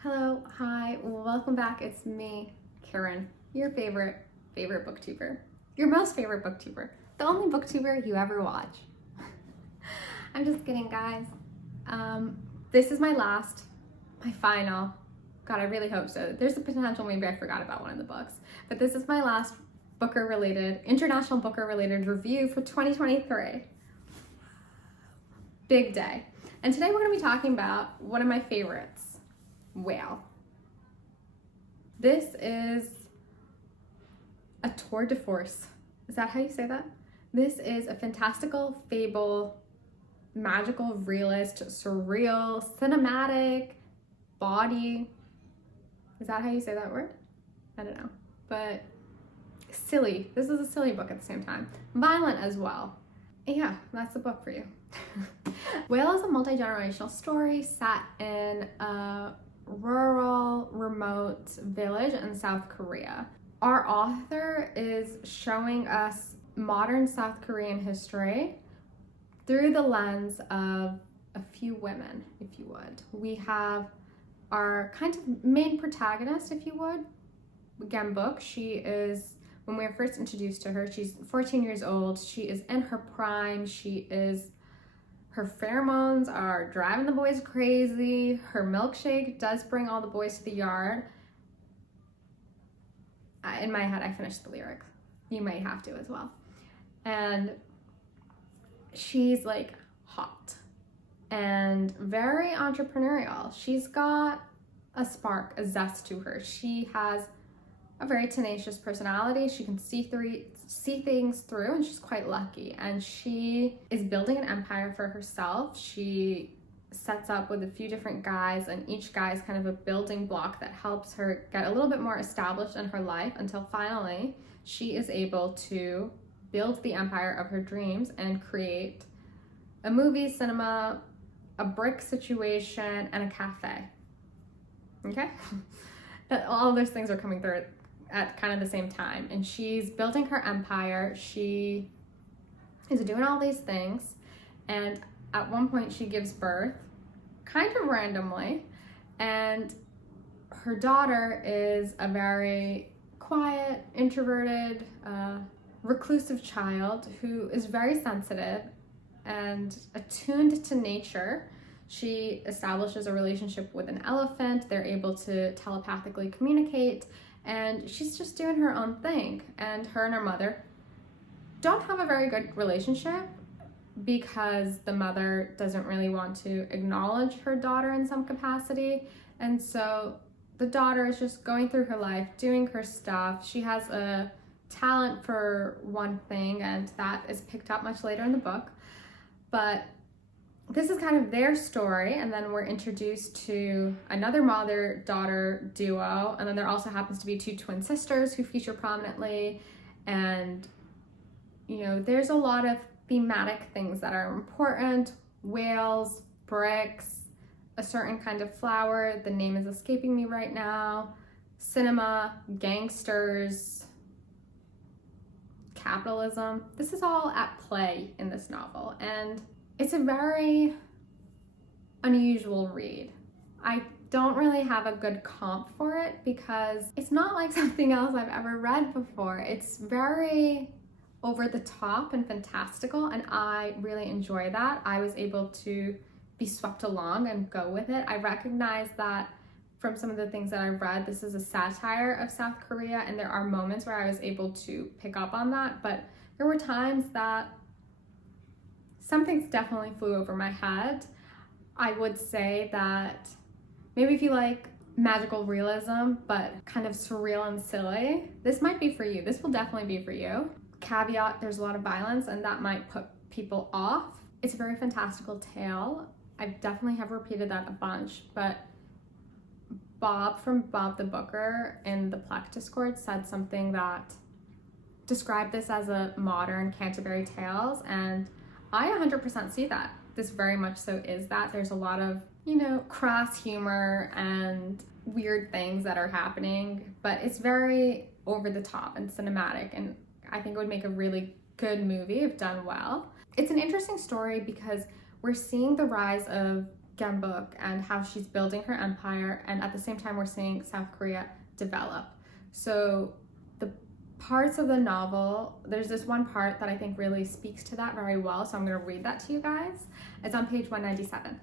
Hello, hi, welcome back. It's me, Karen, your favorite booktuber. Your most favorite booktuber. The only booktuber you ever watch. I'm just kidding, guys. This is my final. God, I really hope so. There's a potential maybe I forgot about one of the books. But this is my last International Booker related review for 2023. Big day. And today we're going to be talking about one of my favorites. Whale. This is a tour de force. Is that how you say that? This is a fantastical fable, magical, realist, surreal, cinematic, body. Is that how you say that word? I don't know. But silly. This is a silly book at the same time. Violent as well. Yeah, that's the book for you. Whale is a multi-generational story set in a rural, remote village in South Korea. Our author is showing us modern South Korean history through the lens of a few women, if you would. We have our kind of main protagonist, if you would, Gambuk. She is, when we were first introduced to her, she's 14 years old. She is in her prime. Her pheromones are driving the boys crazy. Her milkshake does bring all the boys to the yard. In my head, I finished the lyrics. You might have to as well. And she's like hot and very entrepreneurial. She's got a spark, a zest to her. She has a very tenacious personality. She can see things through, and she's quite lucky. And she is building an empire for herself. She sets up with a few different guys, and each guy is kind of a building block that helps her get a little bit more established in her life until finally she is able to build the empire of her dreams and create a movie, cinema, a brick situation, and a cafe. Okay? All those things are coming through at kind of the same time, and she's building her empire. She is doing all these things, and at one point she gives birth kind of randomly, and her daughter is a very quiet, introverted, reclusive child who is very sensitive and attuned to nature. She establishes a relationship with an elephant. They're able to telepathically communicate, and she's just doing her own thing. And her and her mother don't have a very good relationship because the mother doesn't really want to acknowledge her daughter in some capacity. And so the daughter is just going through her life, doing her stuff. She has a talent for one thing, and that is picked up much later in the book. But this is kind of their story, and then we're introduced to another mother-daughter duo, and then there also happens to be two twin sisters who feature prominently, and you know, there's a lot of thematic things that are important: whales, bricks, a certain kind of flower, the name is escaping me right now, cinema, gangsters, capitalism. This is all at play in this novel, and it's a very unusual read. I don't really have a good comp for it because it's not like something else I've ever read before. It's very over the top and fantastical, and I really enjoy that. I was able to be swept along and go with it. I recognize that from some of the things that I've read, this is a satire of South Korea, and there are moments where I was able to pick up on that, but there were times that some things definitely flew over my head. I would say that maybe if you like magical realism, but kind of surreal and silly, this might be for you. This will definitely be for you. Caveat, there's a lot of violence, and that might put people off. It's a very fantastical tale. I definitely have repeated that a bunch, but Bob from Bob the Booker in the Pleck Discord said something that described this as a modern Canterbury Tales, and I 100% see that. This very much so is that. There's a lot of, you know, crass humor and weird things that are happening, but it's very over the top and cinematic, and I think it would make a really good movie if done well. It's an interesting story because we're seeing the rise of Gyeongbok and how she's building her empire, and at the same time we're seeing South Korea develop. So the parts of the novel, there's this one part that I think really speaks to that very well, so I'm going to read that to you guys. It's on page 197.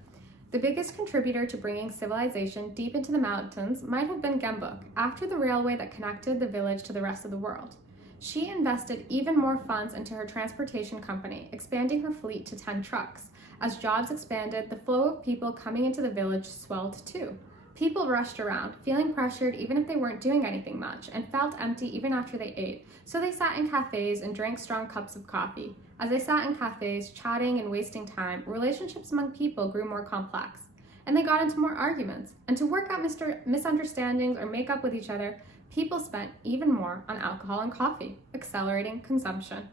The biggest contributor to bringing civilization deep into the mountains might have been Gyeongbok, after the railway that connected the village to the rest of the world. She invested even more funds into her transportation company, expanding her fleet to 10 trucks. As jobs expanded, the flow of people coming into the village swelled too. People rushed around, feeling pressured even if they weren't doing anything much, and felt empty even after they ate, so they sat in cafes and drank strong cups of coffee. As they sat in cafes, chatting and wasting time, relationships among people grew more complex, and they got into more arguments. And to work out misunderstandings or make up with each other, people spent even more on alcohol and coffee, accelerating consumption.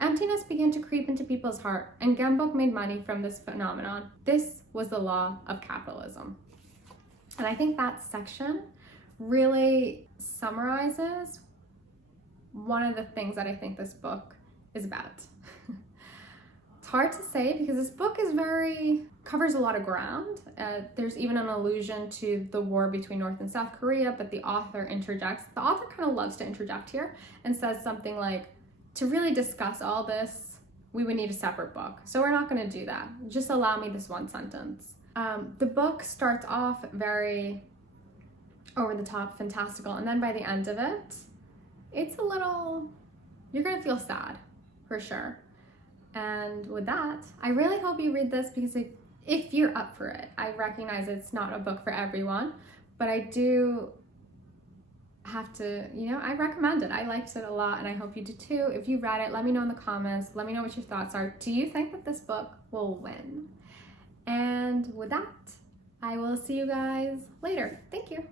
Emptiness began to creep into people's heart, and Gyeongbok made money from this phenomenon. This was the law of capitalism. And I think that section really summarizes one of the things that I think this book is about. It's hard to say because this book covers a lot of ground. There's even an allusion to the war between North and South Korea, but the author interjects. The author kind of loves to interject here and says something like, to really discuss all this, we would need a separate book. So we're not going to do that. Just allow me this one sentence. The book starts off very over the top, fantastical, and then by the end of it, it's a little, you're going to feel sad, for sure. And with that, I really hope you read this because if you're up for it, I recognize it's not a book for everyone, but I do have to, I recommend it. I liked it a lot and I hope you do too. If you read it, let me know in the comments. Let me know what your thoughts are. Do you think that this book will win? And with that, I will see you guys later. Thank you.